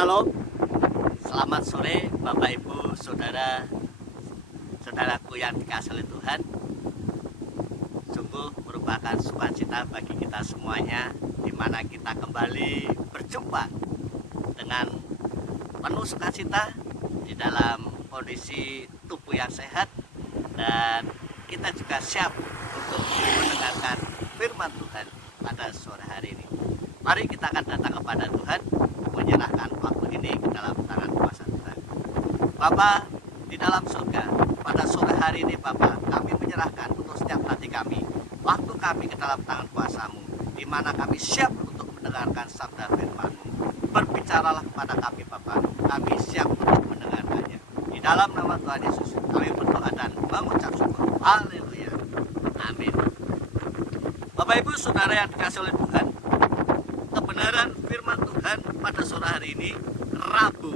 Shalom, selamat sore Bapak Ibu, Saudara, saudaraku yang dikasihi oleh Tuhan. Sungguh merupakan sukacita bagi kita semuanya, di mana kita kembali berjumpa dengan penuh sukacita di dalam kondisi tubuh yang sehat, dan kita juga siap untuk mendengarkan firman Tuhan pada sore hari ini. Mari kita akan datang kepada Tuhan, menyerahkan waktu ini ke dalam tangan kuasa Tuhan. Bapa di dalam surga, pada sore hari ini Bapa, kami menyerahkan untuk setiap hati kami, waktu kami ke dalam tangan kuasa-Mu, di mana kami siap untuk mendengarkan sabda firman-Mu. Berbicaralah kepada kami Bapa, kami siap untuk mendengarkannya. Di dalam nama Tuhan Yesus, kami berdoa dan mengucap syukur. Haleluya. Amin. Bapak Ibu Saudara yang dikasihi oleh Tuhan, kebenaran firman Tuhan pada sore hari ini, Rabu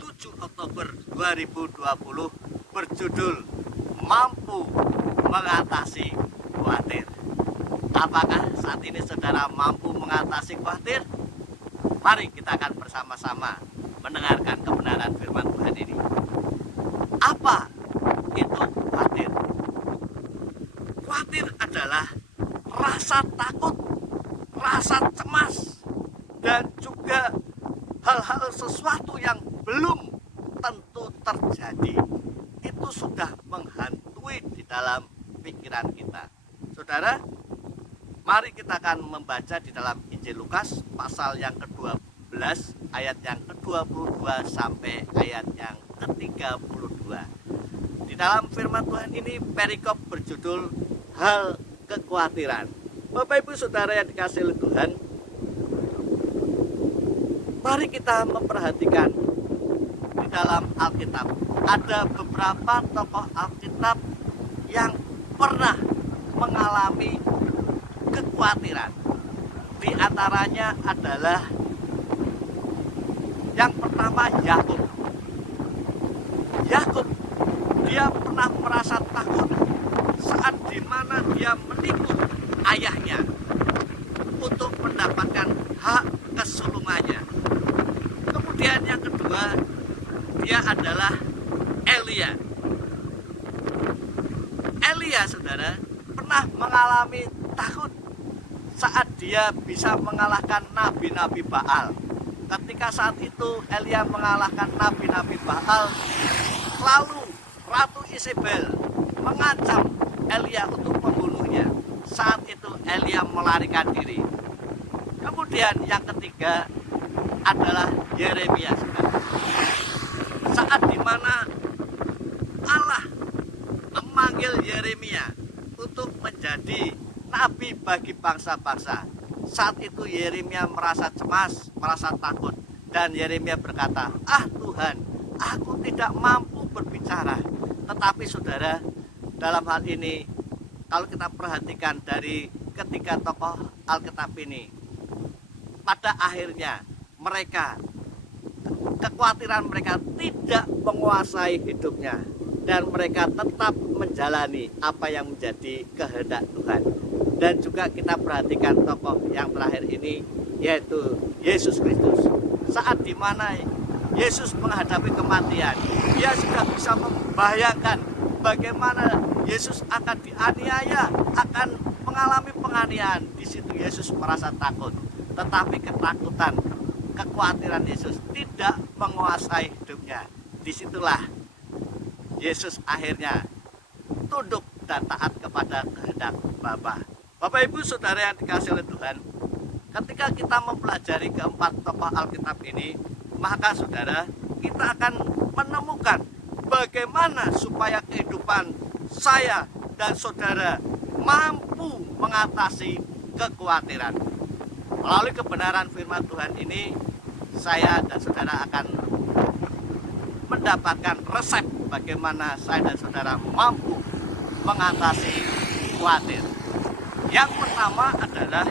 7 Oktober 2020, berjudul Mampu Mengatasi Khawatir. Apakah saat ini saudara mampu mengatasi khawatir? Mari kita akan bersama-sama mendengarkan kebenaran firman Tuhan ini. Apa itu khawatir? Khawatir adalah rasa takut, rasa cemas, dan juga hal-hal sesuatu yang belum tentu terjadi. Itu sudah menghantui di dalam pikiran kita. Saudara, mari kita akan membaca di dalam Injil Lukas pasal yang ke-12 ayat yang ke-22 sampai ayat yang ke-32. Di dalam firman Tuhan ini perikop berjudul hal kekhawatiran. Bapak Ibu Saudara yang dikasihi oleh Tuhan, mari kita memperhatikan di dalam Alkitab. Ada beberapa tokoh Alkitab yang pernah mengalami kekhawatiran. Di antaranya adalah yang pertama Yakub. Yakub, dia pernah merasa takut saat dimana dia menipu ayahnya untuk mendapatkan hak kesulungannya. Kemudian yang kedua, dia adalah Elia. Elia, saudara, pernah mengalami takut saat dia bisa mengalahkan nabi-nabi Baal. Ketika saat itu Elia mengalahkan nabi-nabi Baal, lalu Ratu Isabel mengancam Elia untuk membunuhnya. Saat itu Elia melarikan diri. Kemudian yang ketiga adalah Yeremia. Saat dimana Allah memanggil Yeremia untuk menjadi nabi bagi bangsa-bangsa. Saat itu Yeremia merasa cemas, merasa takut, dan Yeremia berkata, Tuhan, aku tidak mampu berbicara. Tetapi saudara, dalam hal ini kalau kita perhatikan dari ketiga tokoh Alkitab ini, pada akhirnya mereka, kekhawatiran mereka tidak menguasai hidupnya, dan mereka tetap menjalani apa yang menjadi kehendak Tuhan. Dan juga kita perhatikan tokoh yang terakhir ini, yaitu Yesus Kristus. Saat dimana Yesus menghadapi kematian, dia sudah bisa membayangkan bagaimana Yesus akan dianiaya, akan mengalami penganiayaan. Di situ Yesus merasa takut, tetapi ketakutan, kekhawatiran Yesus tidak menguasai hidupnya. Disitulah Yesus akhirnya tunduk dan taat kepada kehendak Bapa. Bapak Ibu Saudara yang dikasihi oleh Tuhan, ketika kita mempelajari keempat tokoh Alkitab ini, maka saudara, kita akan menemukan bagaimana supaya kehidupan saya dan saudara mampu mengatasi kekhawatiran. Melalui kebenaran firman Tuhan ini, saya dan saudara akan mendapatkan resep bagaimana saya dan saudara mampu mengatasi khawatir. Yang pertama adalah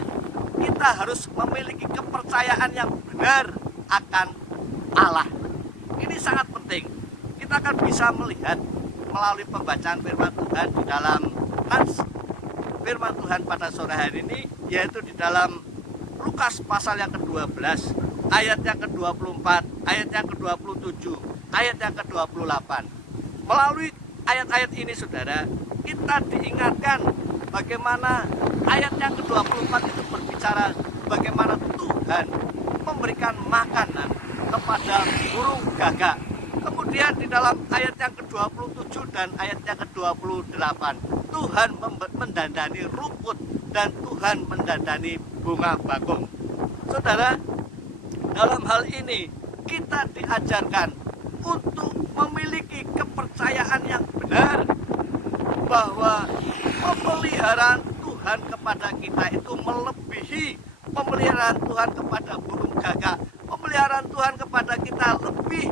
kita harus memiliki kepercayaan yang benar akan Allah. Ini sangat penting. Kita akan bisa melihat melalui pembacaan firman Tuhan di dalam firman Tuhan pada sore hari ini, yaitu di dalam Lukas pasal yang ke-12 ayat yang ke-24 ayat yang ke-27, ayat yang ke-28. Melalui ayat-ayat ini saudara, kita diingatkan bagaimana ayat yang ke-24 itu berbicara bagaimana Tuhan memberikan makanan kepada burung gagak. Kemudian di dalam ayat yang ke-27 dan ayat yang ke-28, Tuhan mendandani rumput dan Tuhan mendandani bunga bakung. Saudara, dalam hal ini kita diajarkan untuk memiliki kepercayaan yang benar bahwa pemeliharaan Tuhan kepada kita itu melebihi pemeliharaan Tuhan kepada burung gagak. Pemeliharaan Tuhan kepada kita lebih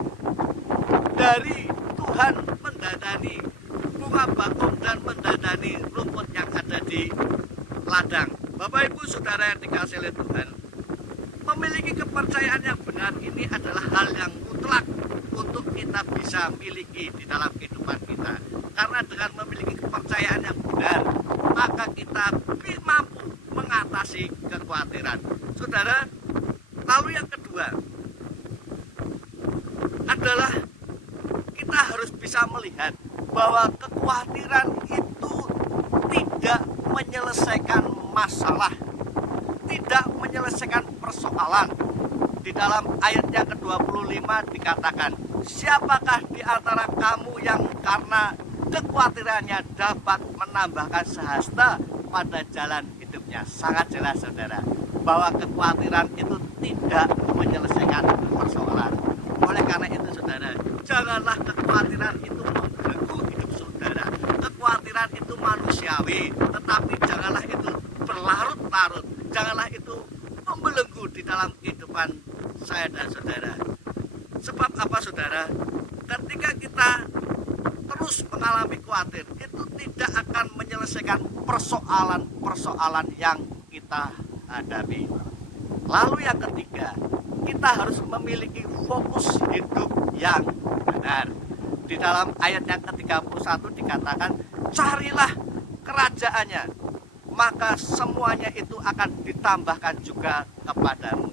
dari Tuhan mendandani bunga bakung dan mendandani rumput yang ada di ladang. Bapak Ibu Saudara yang dikasihi oleh Tuhan, memiliki kepercayaan yang benar ini adalah hal yang mutlak untuk kita bisa miliki di dalam kehidupan kita. Karena dengan memiliki kepercayaan yang benar, maka kita mampu mengatasi kekhawatiran. Saudara, lalu yang kedua adalah kita harus bisa melihat bahwa kekhawatiran itu tidak menyelesaikan masalah, tidak menyelesaikan persoalan. Di dalam ayat yang ke-25 dikatakan, siapakah di antara kamu yang karena kekhawatirannya dapat menambahkan sehasta pada jalan hidupnya? Sangat jelas saudara, bahwa kekhawatiran itu tidak menyelesaikan persoalan. Oleh karena itu saudara, janganlah kekhawatiran itu membelenggu hidup saudara. Kekhawatiran itu manusiawi, tetapi janganlah itu berlarut-larut. Janganlah itu membelenggu di dalam kehidupan saya dan saudara. Sebab apa saudara? Ketika kita terus mengalami khawatir, itu tidak akan menyelesaikan persoalan-persoalan yang kita hadapi. Lalu yang ketiga, kita harus memiliki fokus hidup yang benar. Di dalam ayat yang ke-31 dikatakan, carilah kerajaannya, maka semuanya itu akan ditambahkan juga kepadamu.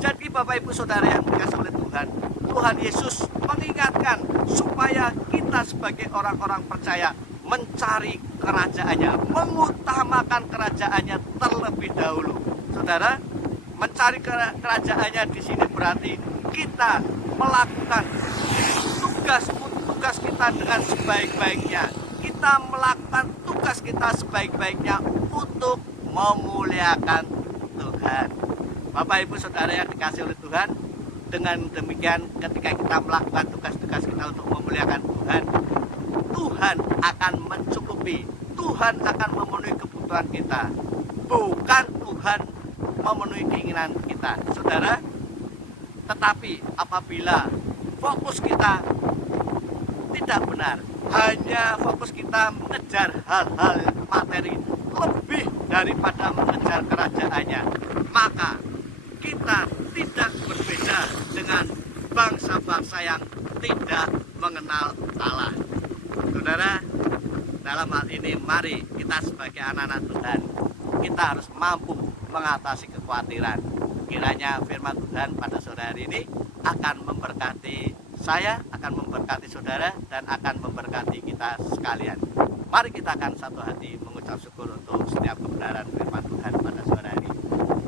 Jadi Bapak Ibu Saudara yang dikasihi oleh Tuhan, Tuhan Yesus mengingatkan supaya kita sebagai orang-orang percaya mencari kerajaannya, mengutamakan kerajaannya terlebih dahulu. Saudara, mencari kerajaannya di sini berarti kita melakukan tugas kita dengan sebaik-baiknya. Kita melakukan tugas kita sebaik-baiknya untuk memuliakan Tuhan. Bapak Ibu Saudara yang dikasihi oleh Tuhan, dengan demikian ketika kita melakukan tugas-tugas kita untuk memuliakan Tuhan, Tuhan akan mencukupi, Tuhan akan memenuhi kebutuhan kita, bukan Tuhan memenuhi keinginan kita, saudara. Tetapi apabila fokus kita tidak benar, hanya fokus kita mengejar hal-hal materi lebih daripada mengejar kerajaannya, maka kita tidak berbeda dengan bangsa-bangsa yang tidak mengenal Allah. Saudara, dalam hal ini mari kita sebagai anak-anak Tuhan, kita harus mampu mengatasi kekhawatiran. Kiranya firman Tuhan pada sore hari ini akan memberkati saya, akan memberkati saudara, dan akan memberkati kita sekalian. Mari kita akan satu hati mengucap syukur untuk setiap kebenaran firman Tuhan pada sore hari ini.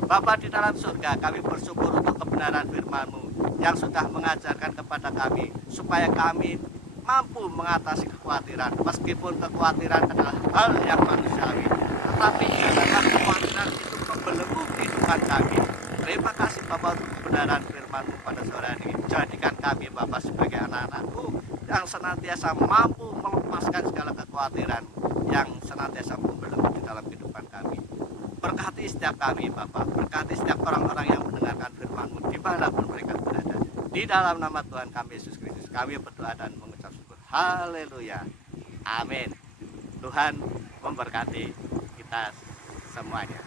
Bapa di dalam surga, kami bersyukur untuk kebenaran firman-Mu yang sudah mengajarkan kepada kami supaya kami mampu mengatasi kekhawatiran. Meskipun kekhawatiran adalah hal yang manusiawi, tetapi janganlah kekhawatiran itu membelenggu kehidupan kami. Terima kasih Bapak untuk kebenaran firman-Mu pada sore hari ini. Jadikan kami Bapak sebagai anak-anak-Mu yang senantiasa mampu melepaskan segala kekhawatiran yang senantiasa membelenggu di dalam kehidupan kami. Berkati setiap kami Bapak, berkati setiap orang-orang yang mendengarkan firman-Mu dimanapun mereka berada. Di dalam nama Tuhan kami Yesus Kristus, kami berdoa dan mengucap syukur. Haleluya. Amin. Tuhan memberkati kita semuanya.